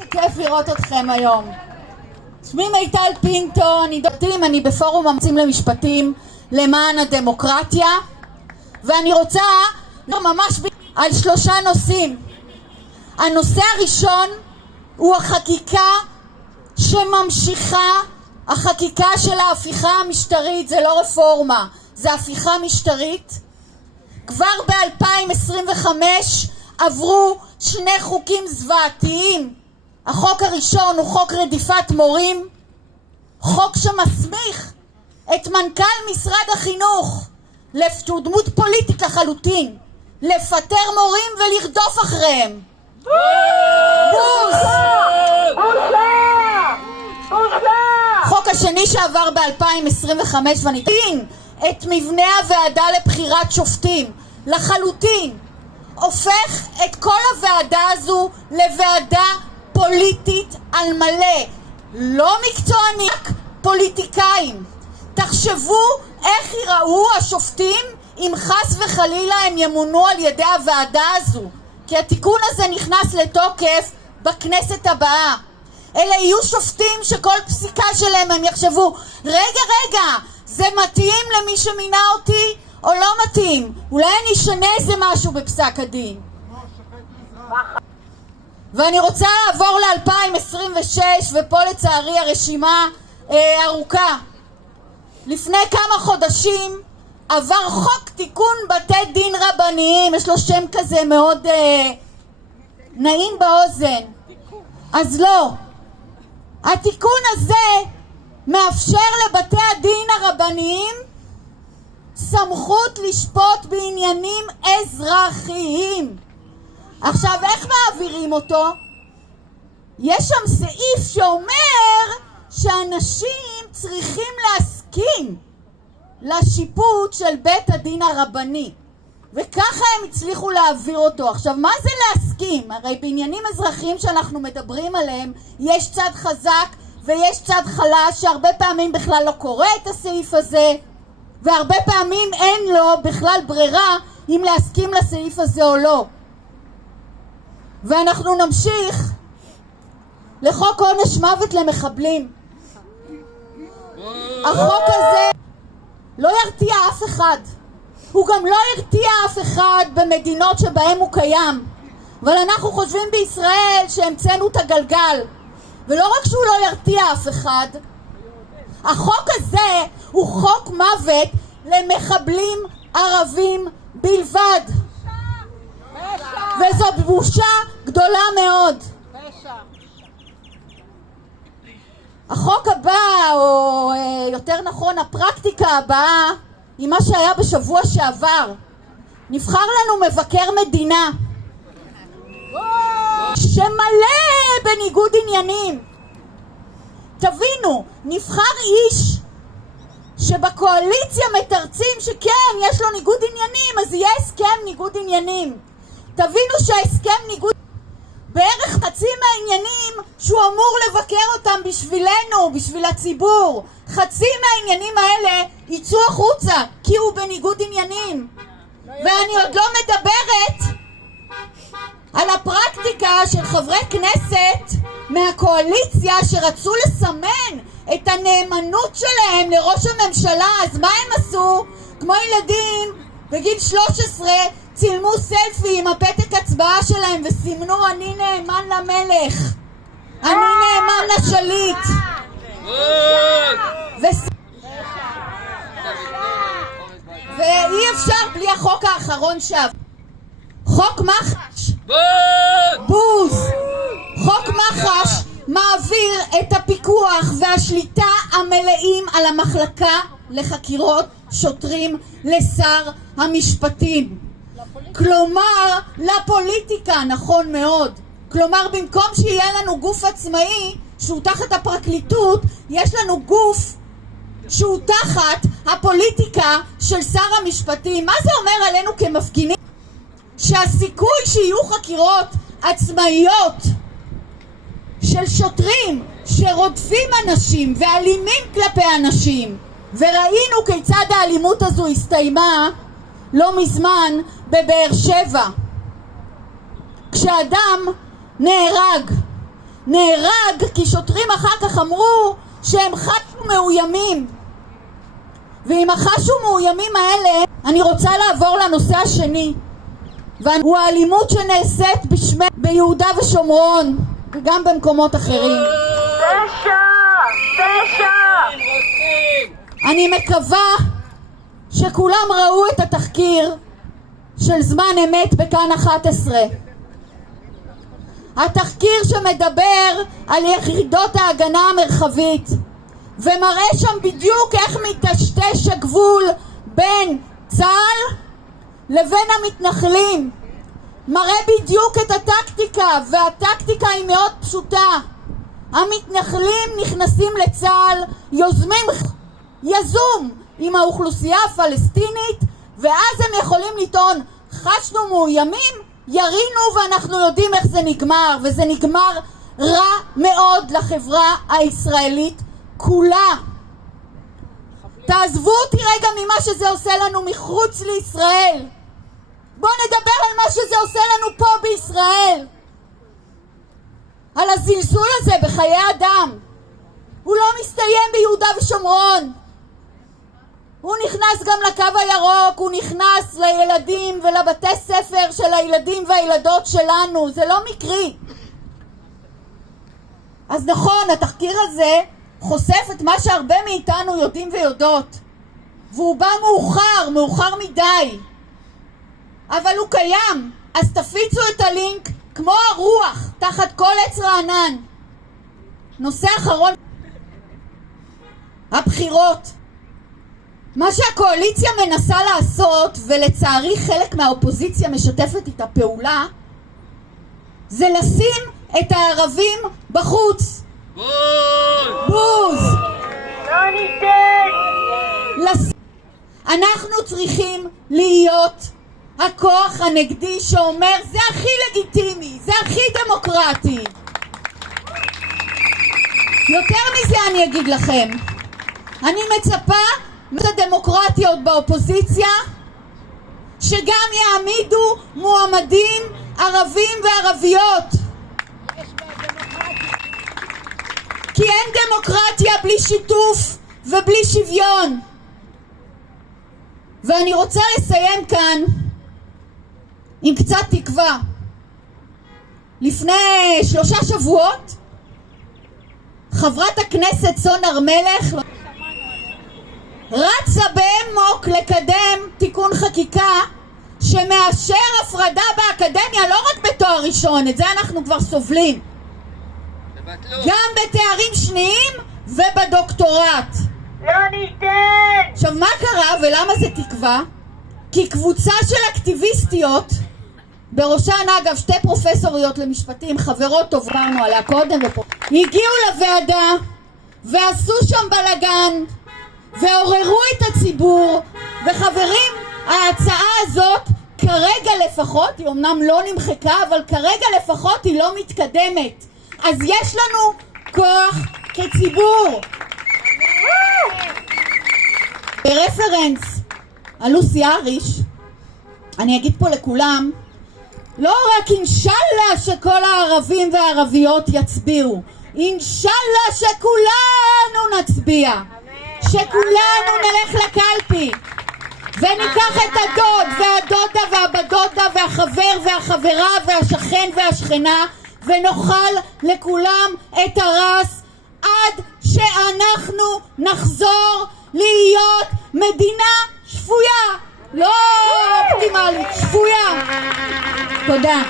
כיף לראות אתכם היום. שמי מיטל פינטו, אני בפורום המרצים למשפטים למען הדמוקרטיה, ואני רוצה ממש על 3 נושאים. הנושא הראשון הוא החקיקה שממשיכה, החקיקה של ההפיכה המשטרית. זה לא רפורמה, זה הפיכה משטרית. כבר ב-2025 עברו 2 חוקים זוועתיים. החוק הראשון הוא חוק רדיפת מורים, חוק שמסמיך את מנכ"ל משרד החינוך, שהוא דמות פוליטית לחלוטין, לפטר מורים ולרדוף אחריהם. בוז! חוק השני שעבר ב-2025 ונתין את מבנה הוועדה לבחירת שופטים לחלוטין, הופך את כל הוועדה הזו לוועדה פוליטית על מלא, לא מקצוענים, רק פוליטיקאים. תחשבו איך ייראו השופטים אם חס וחלילה הם ימונו על ידי הוועדה הזו, כי התיקון הזה נכנס לתוקף בכנסת הבאה. אלה יהיו שופטים שכל פסיקה שלהם הם יחשבו, רגע, זה מתאים למי שמינה אותי או לא מתאים? אולי אני אשנה איזה משהו בפסק הדין. ואני רוצה לעבור ל-2026, ופה לצערי הרשימה ארוכה. לפני כמה חודשים עבר חוק תיקון בתי דין רבניים, יש לו שם כזה מאוד נעים באוזן. אז לא, התיקון הזה מאפשר לבתי הדין הרבניים סמכות לשפוט בעניינים אזרחיים. עכשיו, איך מעבירים אותו? יש שם סעיף שאומר שאנשים צריכים להסכים לשיפוט של בית הדין הרבני, וככה הם הצליחו להעביר אותו. עכשיו, מה זה להסכים? הרי בעניינים אזרחיים שאנחנו מדברים עליהם יש צד חזק ויש צד חלש, שהרבה פעמים בכלל לא קורא את הסעיף הזה, והרבה פעמים אין לו בכלל ברירה אם להסכים לסעיף הזה או לא. ואנחנו נמשיך לחוק עונש מוות למחבלים. החוק הזה לא ירתיע אף אחד, הוא גם לא ירתיע אף אחד במדינות שבהם הוא קיים, אבל אנחנו חושבים בישראל שהמצאנו את הגלגל, ולא רק שהוא לא ירתיע אף אחד, החוק הזה הוא חוק מוות למחבלים ערבים בלבד. וזו בושה גדולה מאוד. החוק הבא, או יותר נכון הפרקטיקה הבאה, היא מה שהיה בשבוע שעבר. נבחר לנו מבקר מדינה שמלא בניגוד עניינים. תבינו, נבחר איש שבקואליציה מתרצים שכן, יש לו ניגוד עניינים, אז יהיה הסכם ניגוד עניינים. תבינו שההסכם ניגוד בערך חצי מהעניינים שהוא אמור לבקר אותם בשבילנו, בשביל הציבור, חצי מהעניינים האלה יצאו החוצה כי הוא בניגוד עניינים. ואני עוד לא מדברת על הפרקטיקה של חברי כנסת מהקואליציה שרצו לסמן את הנאמנות שלהם לראש הממשלה. אז מה הם עשו? כמו ילדים בגיל 13 צילמו סלפי עם הפתק הצבעה שלהם וסימנו אני נאמן למלך, אני נאמן לשליט. ואי אפשר בלי החוק האחרון חוק מח"ש. בוז. חוק מח"ש מעביר את הפיקוח והשליטה המלאים על המחלקה לחקירות שוטרים לשר המשפטים. כלומר, לפוליטיקה, נכון מאוד. כלומר, במקום שיהיה לנו גוף עצמאי שהוא תחת הפרקליטות, יש לנו גוף שהוא תחת הפוליטיקה של שר המשפטים. מה זה אומר עלינו כמפגינים? שהסיכוי שיהיו חקירות עצמאיות של שוטרים שרודפים אנשים ואלימים כלפי אנשים, וראינו כיצד האלימות הזו הסתיימה לא מזמן בבאר שבע, כשאדם נהרג נהרג כי שוטרים אחר כך אמרו שהם חשו מאוימים. ועם החשו מאוימים האלה אני רוצה לעבור לנושא השני, והוא האלימות שנעשית ביהודה ושומרון וגם במקומות אחרים. פשע! אני מקווה שכולם ראו את התחקיר של זמן אמת בכאן 11. התחקיר שמדבר על יחידות ההגנה המרחבית ומראה שם בדיוק איך מטשטש הגבול בין צה"ל לבין המתנחלים. מראה בדיוק את הטקטיקה, והטקטיקה היא מאוד פשוטה. המתנחלים נכנסים לצה"ל, יזום עם האוכלוסייה הפלסטינית, ואז הם יכולים לטעון חשנו מאוימים, ירינו, ואנחנו יודעים איך זה נגמר, וזה נגמר רע מאוד לחברה הישראלית כולה. תעזבו אותי רגע ממה שזה עושה לנו מחוץ לישראל. בואו נדבר על מה שזה עושה לנו פה בישראל. על הזלזול הזה בחיי אדם. הוא לא מסתיים ביהודה ושומרון. הוא נכנס גם לקו הירוק, הוא נכנס לילדים ולבתי ספר של הילדים והילדות שלנו. זה לא מקרי. אז נכון, התחקיר הזה חושף את מה שהרבה מאיתנו יודעים ויודעות. והוא בא מאוחר מדי. אבל הוא קיים. אז תפיצו את הלינק כמו הרוח תחת כל עץ רענן. נושא אחרון, הבחירות. מה שהקואליציה מנסה לעשות, ולצערי חלק מהאופוזיציה משתפת איתה פעולה, זה לשים את הערבים בחוץ. בוז! לא ניתן! אנחנו צריכים להיות הכוח הנגדי שאומר זה הכי לגיטימי, זה הכי דמוקרטי. יותר מזה אני אגיד לכם, אני מצפה מהדמוקרטיות באופוזיציה שגם יעמידו מועמדים ערבים וערביות, כי אין דמוקרטיה בלי שיתוף ובלי שוויון. ואני רוצה לסיים כאן עם קצת תקווה. לפני 3 שבועות חברת הכנסת סון הר מלך רצה באמוק לקדם תיקון חקיקה שמאשר הפרדה באקדמיה, לא רק בתואר ראשון, את זה אנחנו כבר סובלים, גם בתארים שניים ובדוקטורט. לא ניתן! עכשיו מה קרה ולמה זה תקווה? כי קבוצה של אקטיביסטיות, בראשן אגב 2 פרופסוריות למשפטים, חברות טוב, דיברנו עליה קודם, הגיעו לוועדה ועשו שם בלגן ועוררו את הציבור. וחברים, ההצעה הזאת כרגע לפחות, היא אמנם לא נמחקה, אבל כרגע לפחות היא לא מתקדמת. אז יש לנו כוח כציבור. ברפרנס על לוסי אהריש, אני אגיד פה לכולם, לא רק אינשאללה שכל הערבים והערביות יצביעו, אינשאללה שכולנו נצביע, שכולנו נלך לקלפי וניקח את הדוד והדודה והבדודה והחבר והחברה והשכן והשכנה ונאכל לכולם את הרס עד שאנחנו נחזור להיות מדינה שפויה, לא אופטימלית, שפויה. תודה.